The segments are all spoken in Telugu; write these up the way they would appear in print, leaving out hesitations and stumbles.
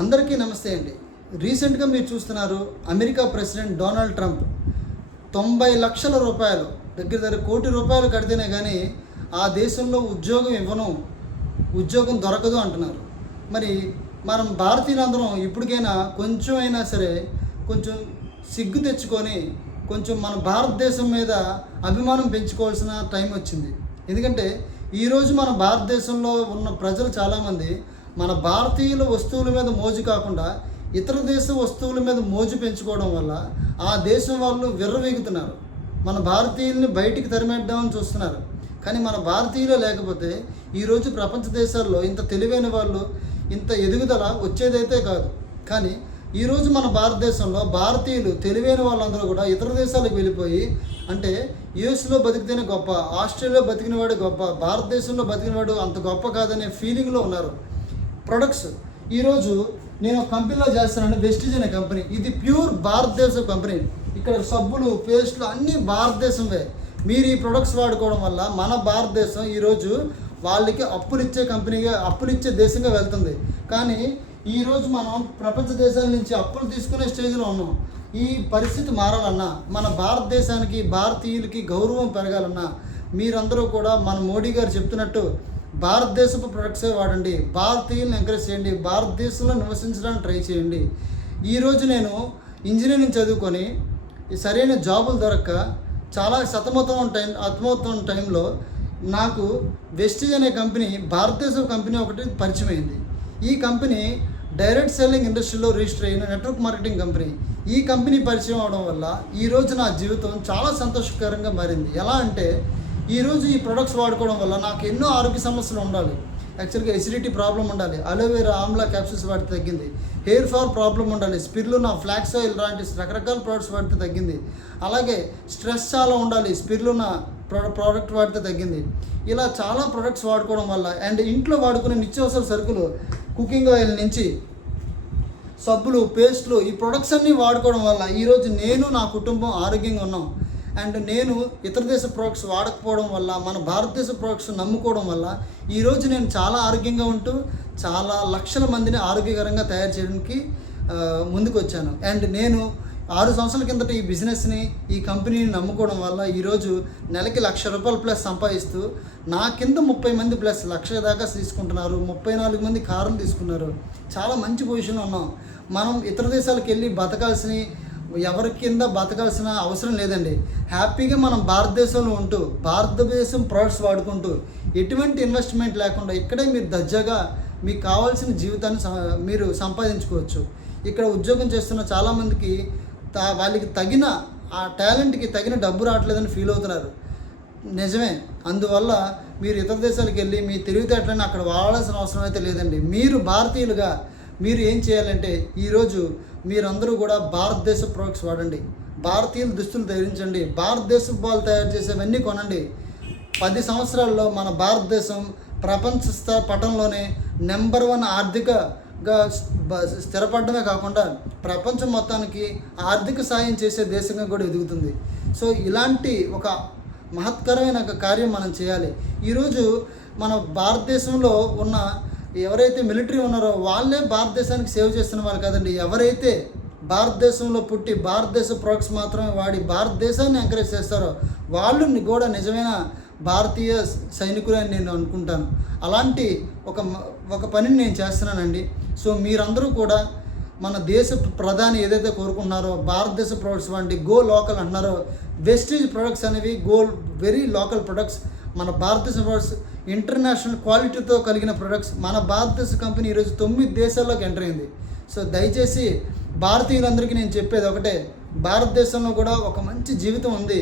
అందరికీ నమస్తే అండి. రీసెంట్గా మీరు చూస్తున్నారు అమెరికా ప్రెసిడెంట్ డొనాల్డ్ ట్రంప్ 90 లక్షల రూపాయలు దగ్గర ₹1 కోటి కడితేనే కానీ ఆ దేశంలో ఉద్యోగం దొరకదు అంటున్నారు. మరి మనం భారతీయులందరం ఇప్పటికైనా కొంచెం అయినా సరే కొంచెం సిగ్గు తెచ్చుకొని కొంచెం మన భారతదేశం మీద అభిమానం పెంచుకోవాల్సిన టైం వచ్చింది. ఎందుకంటే ఈరోజు మన భారతదేశంలో ఉన్న ప్రజలు చాలామంది మన భారతీయుల వస్తువుల మీద మోజు కాకుండా ఇతర దేశ వస్తువుల మీద మోజు పెంచుకోవడం వల్ల ఆ దేశం వాళ్ళు విర్రవీగుతున్నారు. మన భారతీయుల్ని బయటికి తరిమేద్దామని చూస్తున్నారు. కానీ మన భారతీయులే లేకపోతే ఈరోజు ప్రపంచ దేశాల్లో ఇంత తెలివైన వాళ్ళు, ఇంత ఎదుగుదల వచ్చేదైతే కాదు. కానీ ఈరోజు మన భారతదేశంలో భారతీయులు తెలివైన వాళ్ళందరూ కూడా ఇతర దేశాలకు వెళ్ళిపోయి, అంటే యూఎస్లో బతికితేనే గొప్ప, ఆస్ట్రేలియాలో బతికినవాడు గొప్ప, భారతదేశంలో బతికినవాడు అంత గొప్ప కాదనే ఫీలింగ్లో ఉన్నారు. ప్రొడక్ట్స్ ఈరోజు నేను ఒక కంపెనీలో చేస్తున్నాను, వెస్టీజ్ అనే కంపెనీ. ఇది ప్యూర్ భారతదేశ కంపెనీ. ఇక్కడ సబ్బులు, పేస్టులు అన్నీ భారతదేశంవే. మీరు ఈ ప్రొడక్ట్స్ వాడుకోవడం వల్ల మన భారతదేశం ఈరోజు వాళ్ళకి అప్పులిచ్చే దేశంగా వెళ్తుంది. కానీ ఈరోజు మనం ప్రపంచ దేశాల నుంచి అప్పులు తీసుకునే స్టేజ్లో ఉన్నాం. ఈ పరిస్థితి మారాలన్నా, మన భారతదేశానికి, భారతీయులకి గౌరవం పెరగాలన్నా మీరందరూ కూడా మన మోడీ గారు చెప్తున్నట్టు భారతదేశపు ప్రొడక్ట్సే వాడండి, భారతీయులను ఎంకరేజ్ చేయండి, భారతదేశంలో నివసించడానికి ట్రై చేయండి. ఈరోజు నేను ఇంజనీరింగ్ చదువుకొని సరైన జాబులు దొరక్క చాలా అర్థమవుతున్న టైంలో నాకు వెస్టీజ్ అనే కంపెనీ, భారతదేశ కంపెనీ ఒకటి పరిచయం అయింది. ఈ కంపెనీ డైరెక్ట్ సెల్లింగ్ ఇండస్ట్రీలో రిజిస్టర్ అయిన నెట్వర్క్ మార్కెటింగ్ కంపెనీ. ఈ కంపెనీ పరిచయం అవడం వల్ల ఈరోజు నా జీవితం చాలా సంతోషకరంగా మారింది. ఎలా అంటే ఈరోజు ఈ ప్రొడక్ట్స్ వాడుకోవడం వల్ల నాకు ఎన్నో ఆరోగ్య సమస్యలు ఉండాలి. యాక్చువల్గా ఎసిడిటీ ప్రాబ్లం ఉండాలి, అలోవెరా ఆమ్లా క్యాప్సూల్స్ వాడితే తగ్గింది. హెయిర్ ఫాల్ ప్రాబ్లం ఉండాలి, స్పిరులినా, ఫ్లాక్స్ ఆయిల్ లాంటి రకరకాల ప్రోడక్ట్స్ వాడితే తగ్గింది. అలాగే స్ట్రెస్ చాలా ఉండాలి, స్పిరులినా ప్రోడక్ట్ వాడితే తగ్గింది. ఇలా చాలా ప్రొడక్ట్స్ వాడుకోవడం వల్ల, అండ్ ఇంట్లో వాడుకునే నిత్యావసర సరుకులు, కుకింగ్ ఆయిల్ నుంచి సబ్బులు, పేస్టులు, ఈ ప్రొడక్ట్స్ అన్నీ వాడుకోవడం వల్ల ఈరోజు నేను, నా కుటుంబం ఆరోగ్యంగా ఉన్నాం. అండ్ నేను ఇతర దేశ ప్రొడక్ట్స్ వాడకపోవడం వల్ల, మన భారతదేశ ప్రొడక్ట్స్ నమ్ముకోవడం వల్ల ఈరోజు నేను చాలా ఆరోగ్యంగా ఉంటూ చాలా లక్షల మందిని ఆరోగ్యకరంగా తయారు చేయడానికి ముందుకు వచ్చాను. అండ్ నేను 6 సంవత్సరాల కిందట ఈ బిజినెస్ని, ఈ కంపెనీని నమ్ముకోవడం వల్ల ఈరోజు నెలకి ₹1,00,000 ప్లస్ సంపాదిస్తూ నా కింద 30 మంది ప్లస్ 1,00,000 దాకా తీసుకుంటున్నారు. 34 మంది కారులు తీసుకున్నారు. చాలా మంచి పొజిషన్లో ఉన్నాం. మనం ఇతర దేశాలకు వెళ్ళి ఎవరి కింద బతకాల్సిన అవసరం లేదండి. హ్యాపీగా మనం భారతదేశంలో ఉంటూ భారతదేశం ప్రొడక్ట్స్ వాడుకుంటూ ఎటువంటి ఇన్వెస్ట్మెంట్ లేకుండా ఇక్కడే మీరు దర్జాగా మీకు కావాల్సిన జీవితాన్ని మీరు సంపాదించుకోవచ్చు. ఇక్కడ ఉద్యోగం చేస్తున్న చాలామందికి వాళ్ళకి తగిన ఆ టాలెంట్కి తగిన డబ్బు రావట్లేదని ఫీల్ అవుతున్నారు. నిజమే. అందువల్ల మీరు ఇతర దేశాలకు వెళ్ళి మీ తెలివితేటలను అక్కడ వాడాల్సిన అవసరం అయితే లేదండి. మీరు భారతీయులుగా మీరు ఏం చేయాలంటే ఈరోజు మీరందరూ కూడా భారతదేశ ప్రొడక్ట్స్ వాడండి, భారతీయుల దుస్తులు ధరించండి, భారతదేశ బాల్ తయారు చేసేవన్నీ కొనండి. 10 సంవత్సరాల్లో మన భారతదేశం ప్రపంచ పటంలోనే నెంబర్ 1 ఆర్థికగా స్థిరపడమే కాకుండా ప్రపంచం మొత్తానికి ఆర్థిక సాయం చేసే దేశంగా కూడా ఎదుగుతుంది. సో ఇలాంటి ఒక మహత్కరమైన కార్యం మనం చేయాలి. ఈరోజు మన భారతదేశంలో ఉన్న ఎవరైతే మిలిటరీ ఉన్నారో వాళ్ళే భారతదేశానికి సేవ చేస్తున్న వాళ్ళు కాదండి. ఎవరైతే భారతదేశంలో పుట్టి భారతదేశ ప్రొడక్ట్స్ మాత్రమే వాడి భారతదేశాన్ని ఎంకరేజ్ చేస్తారో వాళ్ళు కూడా నిజమైన భారతీయ సైనికులు అని నేను అనుకుంటాను. అలాంటి ఒక పనిని నేను చేస్తున్నానండి. సో మీరందరూ కూడా మన దేశ ప్రధాని ఏదైతే కోరుకుంటున్నారో భారతదేశ ప్రొడక్ట్స్ వాడి, గో లోకల్ అంటున్నారో, వెస్టీజ్ ప్రొడక్ట్స్ అనేవి వెరీ లోకల్ ప్రొడక్ట్స్. మన భారతదేశ ప్రొడక్ట్స్ ఇంటర్నేషనల్ క్వాలిటీతో కలిగిన ప్రొడక్ట్స్. మన భారతదేశ కంపెనీ ఈరోజు 9 దేశాల్లోకి ఎంటర్ అయింది. సో దయచేసి భారతీయులందరికీ నేను చెప్పేది ఒకటే, భారతదేశంలో కూడా ఒక మంచి జీవితం ఉంది.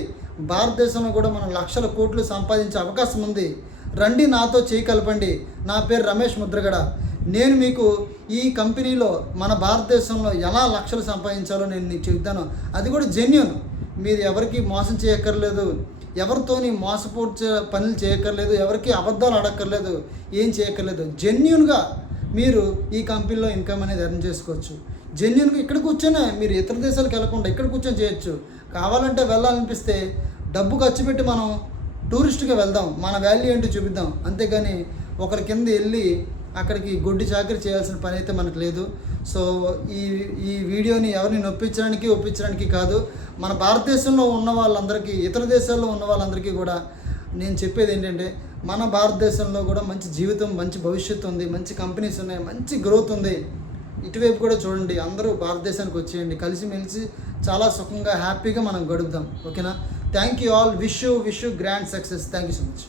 భారతదేశంలో కూడా మనం లక్షల కోట్లు సంపాదించే అవకాశం ఉంది. రండి, నాతో చేయి కలపండి. నా పేరు రమేష్ ముద్రగడ. నేను మీకు ఈ కంపెనీలో మన భారతదేశంలో ఎలా లక్షలు సంపాదించాలో నేను నీకు చెప్తాను. అది కూడా జెన్యూన్. మీరు ఎవరికి మోసం చేయక్కర్లేదు, ఎవరితోని మోసపోర్చే పనులు చేయక్కర్లేదు, ఎవరికి అబద్ధాలు ఆడక్కర్లేదు, ఏం చేయక్కర్లేదు. జెన్యూన్గా మీరు ఈ కంపెనీలో ఇన్కమ్ అనేది ఎర్న్ చేసుకోవచ్చు. జెన్యూన్గా ఇక్కడ కూర్చొని మీరు ఇతర దేశాలకు వెళ్ళకుండా ఇక్కడ కూర్చొని చేయొచ్చు. కావాలంటే వెళ్ళాలనిపిస్తే డబ్బు ఖర్చు పెట్టి మనం టూరిస్ట్గా వెళ్దాం, మన వాల్యూ ఏంటో చూపిద్దాం. అంతేగాని ఒకరి కింద వెళ్ళి అక్కడికి గొడ్డి చాకరీ చేయాల్సిన పని అయితే మనకు లేదు. సో ఈ ఈ వీడియోని ఎవరిని ఒప్పించడానికి కాదు, మన భారతదేశంలో ఉన్న వాళ్ళందరికీ, ఇతర దేశాల్లో ఉన్న వాళ్ళందరికీ కూడా నేను చెప్పేది ఏంటంటే, మన భారతదేశంలో కూడా మంచి జీవితం, మంచి భవిష్యత్తు ఉంది, మంచి కంపెనీస్ ఉన్నాయి, మంచి గ్రోత్ ఉంది. ఇటువైపు కూడా చూడండి, అందరూ భారతదేశానికి వచ్చేయండి, కలిసిమెలిసి చాలా సుఖంగా హ్యాపీగా మనం గడుపుదాం. ఓకేనా? Thank you all. Wish you grand success. Thank you so much.